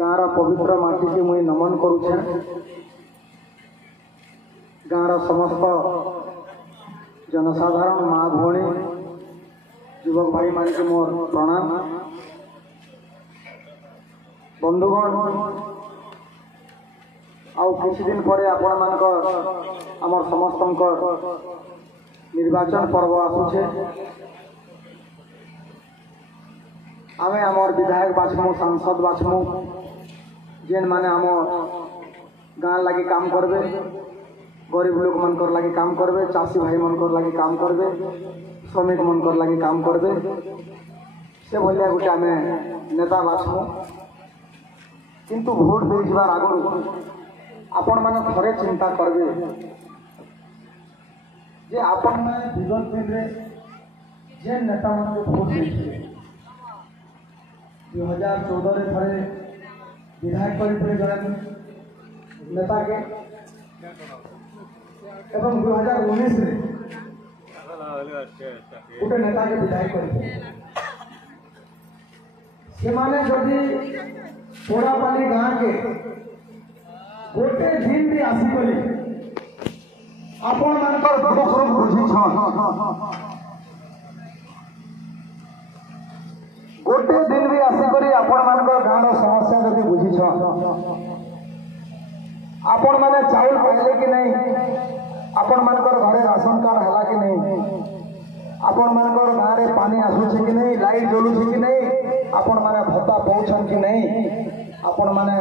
गाँव पवित्र माटी के मुई नमन करुचे। गाँव समस्त जनसाधारण माँ भौणी युवक भाई मान के मोर प्रणाम। बंधुगण आउ किछि दिन पर आपण मानकर आमर समस्तंकर निर्वाचन पर्व आसुचे। आमे आमर विधायक बाछमु, सांसद बाछमु, जेन माने आम गाँ लगी काम करबे, गरीब लोक मनकर लगी काम करबे, चाषी भाई मनकर लगी काम करबे, श्रमिक मनकर लगी काम करबे, से भलिया गोटे आमे नेता बाछमु। किंतु भोट दे जिबार आगु आपण माने थरे चिंता करबे जे आपण माने विगत दिन रे जे नेता माने भोट देथिले 2014 रे थरे विधायक परिपरे जने नेता के एवं 2019 रे गोटे नेता के विधायक परिपरे से माने जदि पोड़ापाली गाँ के गोटे दिन भी आसिकली आपण मानकर दुख सुख बुझी गोटे दिन भी आसिकली आपण मानकर गाँव समस्या जदि बुझी आपण माने चाउल पाइले कि नहीं, आपण मानकर घरे राशन कार्ड हला कि नहीं, आपण मानकर गाँव रे पानी आसुछि कि नहीं, लाइट जलुछि कि नहीं, आपण माने भत्ता पहुँचन कि नहीं, आपण माने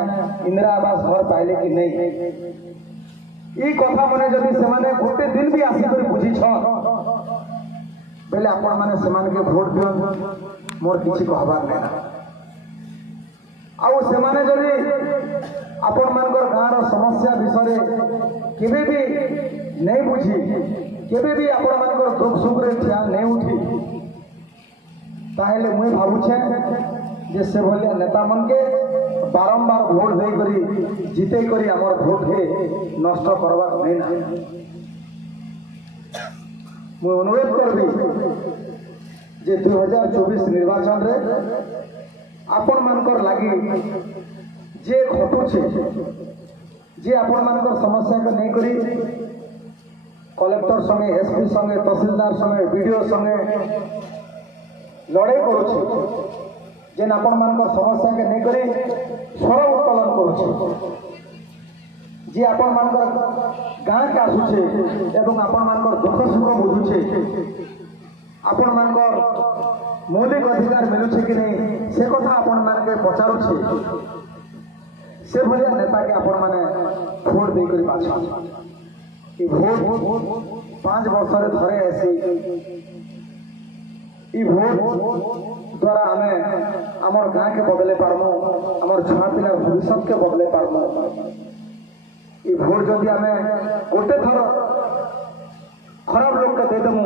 इंदिरा आवास घर पाइले कि नहीं, ई कथा माने जदि से माने गोटे दिन भी आसिकरी बुझी बेले आपण माने से माने के भोट दियन मोर किछि कहबार नहीं। आउ से माने जदि आपण मानकर गाँव समस्या विषय केबे भी नहीं बुझी, केबे भी आपण मानकर दुख सुख रे ख्याल नहीं उठी, ताहेले मुई भाबुछे जे से भलिया नेता मन के बारंबार भोट दे करी जीते करी हमर भोट के नष्ट करवा नहीं ना। मुई अनुरोध करबी जे 2024 निर्वाचन रे आपण मानकर लागी जे घटुछे, जे आपण मानकर समस्या के नहीं करी कलेक्टर संगे, एसपी संगे, तहसीलदार संगे, वीडियो संगे लड़ाई करुछे, जेन आपण मानकर समस्या के नहीं करी स्वर उत्तोलन करुछे, जे आपण मानकर गाँ के आसुछे एवं आपण मानकर दुख सुख बुझुछे, आपण मानकर मौलिक अधिकार मिलुछे कि नहीं से कथा आपण मानके पचारुछे, से भलिया नेता के आपण माने भोट दे करी बाछा। ई भोट 5 वर्ष रे थरे आसी, ई भोट द्वारा हमें आमर गाँ के बदले पारमु, आमर छुआ पिलार भविष्य के बदले पारमु। ई भोट जदि हमें गोटे थर खराब लोग के दे देमु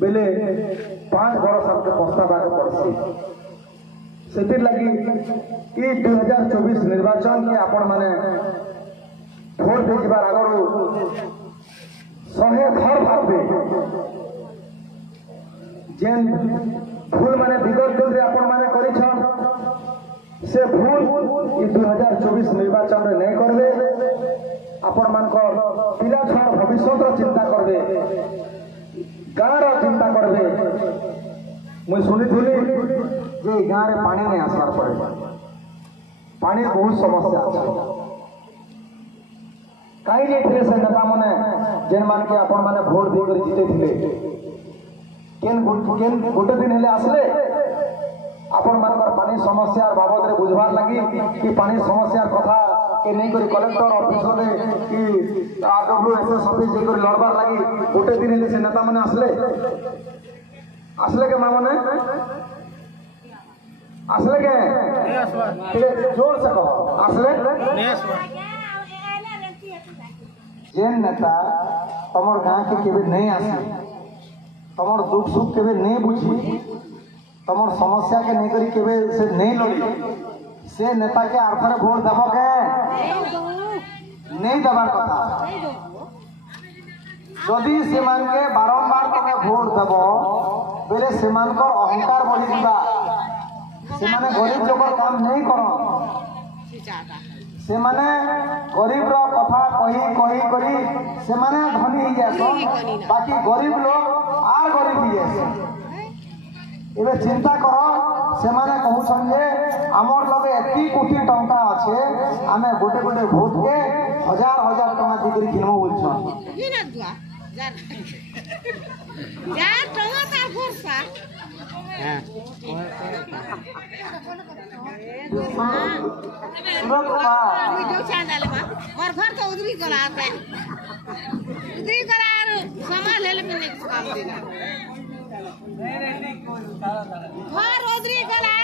बेले 5 बरस हमके पछताबार पड़सी। सेतिर लगी ई 2024 निर्वाचन के आपण माने भोट दे जिबार आगरु 100 थर भाबे जेन भूल माने विगत दिन रे आपण माने करिछन से भूल ई 2024 निर्वाचन रे नहीं करबे। आपण मानकर पिला छुआ भविष्य चिंता करबे, गाँव चिंता करबे। मुझे शुणी जे गाँव रे पानी नहीं आसार पड़े, पानी बहुत समस्या अच्छे कहीं नहीं से नेता मैंने जेन मान के आपण माने भोट देकर जीते थे गोटे दिन हेले आसले आपण मानकर पानी समस्या बाबद रे बुझवार लगी कि पानी समस्या कथा के नहीं करी कलेक्टर ऑफिस रे कि आरडब्ल्यूएसएस ऑफिस जे करी लड़बार लगी गोटे दिन हेले से नेता माने आसले के मां माने आसले के जोर से कहो आसले जेन नेता तमर गाँव के केबे नहीं आसे, तमर दुख सुख केबे नहीं बुझी, तमर समस्या के नहीं करी केबे से नहीं लड़ी, से नेता के आरथरे भोट देब के नहीं देवार कथा। जदि से बारंबार तुम भोट देव बेले से अहंकार बढ़ी से माने गरीब लोग काम नहीं कर से माने गरीब रो कथा कही करी से माने धनी ही जाए बाकी गरीब लोग आर गरीब ही जाए एबे चिंता कर से माने कहउछन जे हमर लगे एती कोटी टंका अच्छे आमे गोटे गोटे भोट के हजार हजार टंका दिकरी किनमो बोलछन ये ना दुआ यार टंगा ता फुरसा हां जो चांदाले बा और घर तो उधरी करा आता उधरी करा सामान ले ले मैंने काम देना घर उधरी करा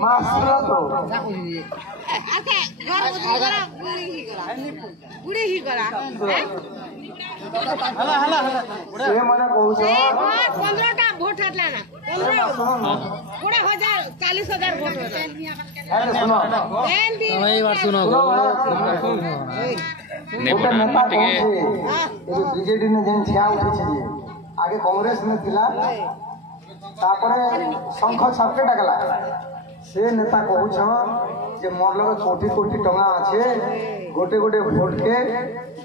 मां सुनो तो अच्छा घर उधरी करा बुढ़ी ही करा हला से माने कहउछ 15 टा वोट हटला ना 15,000 40,000 वोट अरे सुनो समय बार सुनो गोटे नेता कहउछ बीजेडी ने जेन छिया उठी छी आगे कांग्रेस में थिला तापरे शंख छापके डाकला से नेता कहउछ जे मोर लगे कोटी कोटी टंगा আছে गोटे गोटे भोट के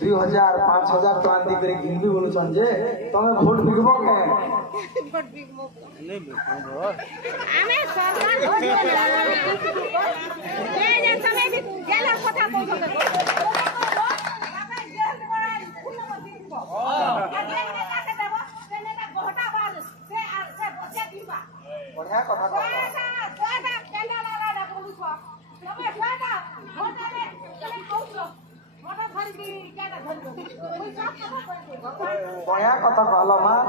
2000 5000 टका दी करे गिनबी बोलछन जे तमे भोट बिकबो के भोट बिकबो आमे सरकार भोट ए जे समय भी गेला কথা कहू बढ़िया कथा बढ़िया कथा कहल माँ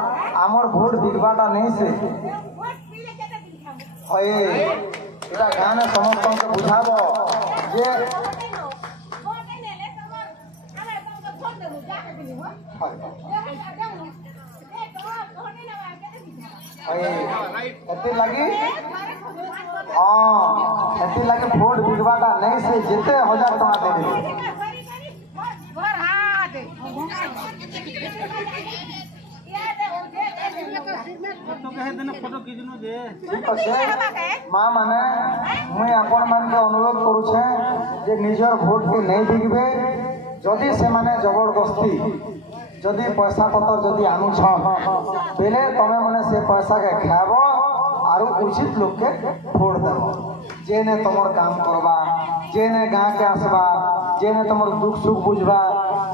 आमर भोट बिकवाटा नहीं से एटा गाँव में समस्त के बुझाब जे लगी हाँ एति लगे भोट बिकवाटा नहीं से जिते 1000 टका दे माँ माने मुई आपण मान के अनुरोध करूछे जे निजर भोट के नहीं बिकबे जदि से माने जबरदस्ती जदि पैसा पतर जदि आनुछ बेले तमे माने से पैसा के खाबो आरु उचित लोग के भोट देबो जेने तमर काम करबा जेने गाँव के आसबा जेने तमर दुख सुख बुझबा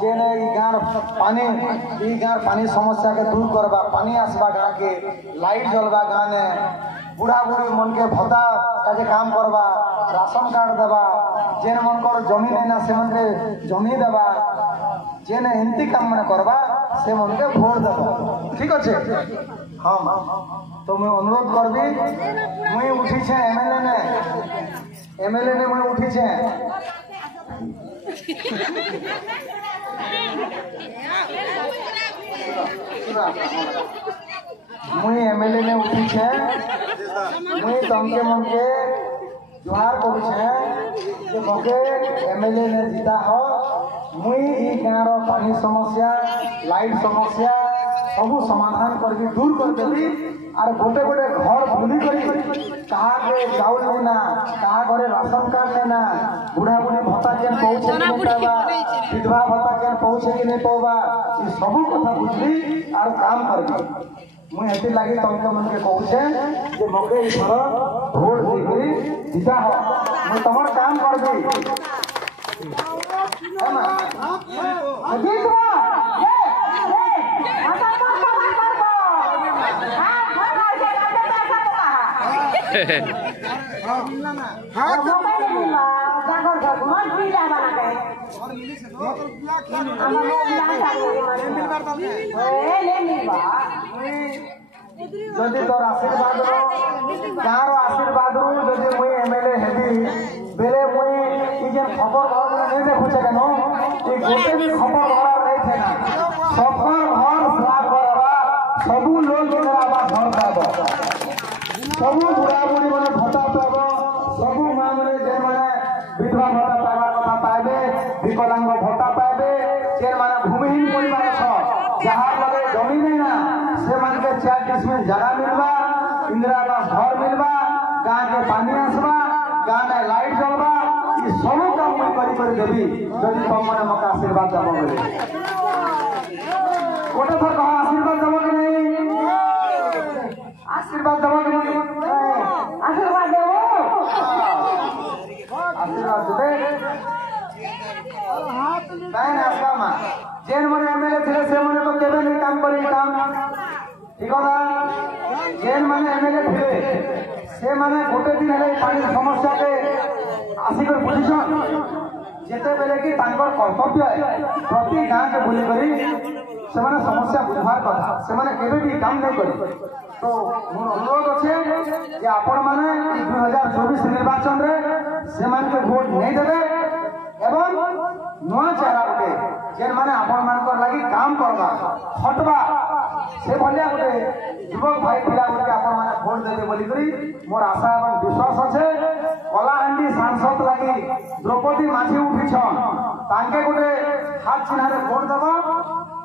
जेने ई गाँव पानी समस्या के दूर करबा पानी आसबा गाँव के लाइट जलबा गाँव में बुढ़ा बुढ़ी मन के भत्ता काजे काम करबा राशन कार्ड देबा जेने मन कर जमी लेना से मन के जमी देबा जेने हिंदी काम मन करबा से मन के भोट देबा ठीक अच्छे हाँ माँ तो मैं अनुरोध करबी मुई उठी छे एमएलए ने मुई उठी छे मुई एमएलए ने उठी छे मुई तमके ममके जुहार करू छे जे मके एमएलए ने जीता हो मुई ई गाँव रो पानी समस्या लाइट समस्या सबू समाधान करके दूर कर देबी और गोटे गोटे घर बुली करी कहा के चाउल लेना कहा घरे राशन कार्ड लेना बुढ़ा बुढ़ी भत्ता केन पहुंचे कि नहीं पावा विधवा भत्ता केन पहुंचे कि नहीं पावा ये सबू कथा बुझली और काम करबी मुई हेती लागी तमके मन के कहूछे जे मके ई थर भोट देकरी जीता हो मैं तमर काम करबी है ना अजीत जदि तोर आशीर्वाद गाँव आशीर्वाद जदि मुई एमएलए हेबी बेले मुई ई जे खबर घर नहीं देखुछे केनो ई गोटे भी खबर घर नहीं थे ना सबका घर स्लाब करबा सबू लोग मेरा घर पाबो सबू बुढ़ा बुढ़ी माने भत्ता पाबो सबू मां माने जे माने विधवा भत्ता पाबा कथा पाबे विकलांग भत्ता पाबे जे माने भूमिहीन परिवार छ जहां लगे जमीन नहीं ना 4 जगह मिलवा, इंदिरा आवास घर मिलवा, गाँव के पानी आसवा, गाँव में लाइट जलवा, ये सब काम मुझे कर देवी जदि तुम मैंने मत आशीर्वाद देव बोले गोटे थर कह आशीर्वाद देव कि नहीं? आशीर्वाद देव कि नहीं? आशीर्वाद देव आशीर्वाद देवे बहन आसवा माँ जेन मैंने एमएलए थे से मैंने तो केवे नहीं काम करी काम ठीक है जेन मैंने एमएलए थे से मैंने गोटे दिन है पानी समस्या के आसिक बुझीछन जेते बेले कि तांकर कर्तव्य प्रति गाँ के बुली करी से माने समस्या बुझार कथा से माने केवे भी काम नहीं करी तो मोर अनुरोध अच्छे कि आपण माने 2024 निर्वाचन रे से मान के वोट नहीं देबे एवं नुआ चेहरा गोटे जेन माने आपण मानकर लागि काम करबा खटबा से भलिया गोटे युवक भाई पिला गोटे आपण माने वोट देबे बोली करी मोर आशा एवं विश्वास अच्छे कलाहांडी सांसद लागि द्रौपदी माझी उठिछन तांके गोटे हाथ चिन्ह रे वोट देबा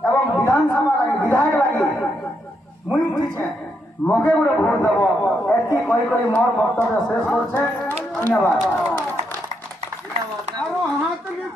एवं विधानसभा लागि विधायक लागि मुई उठिछे मगे गोटे वोट देबो एति कहि करी मोर वक्तव्य शेष करछे धन्यवाद। हाथ में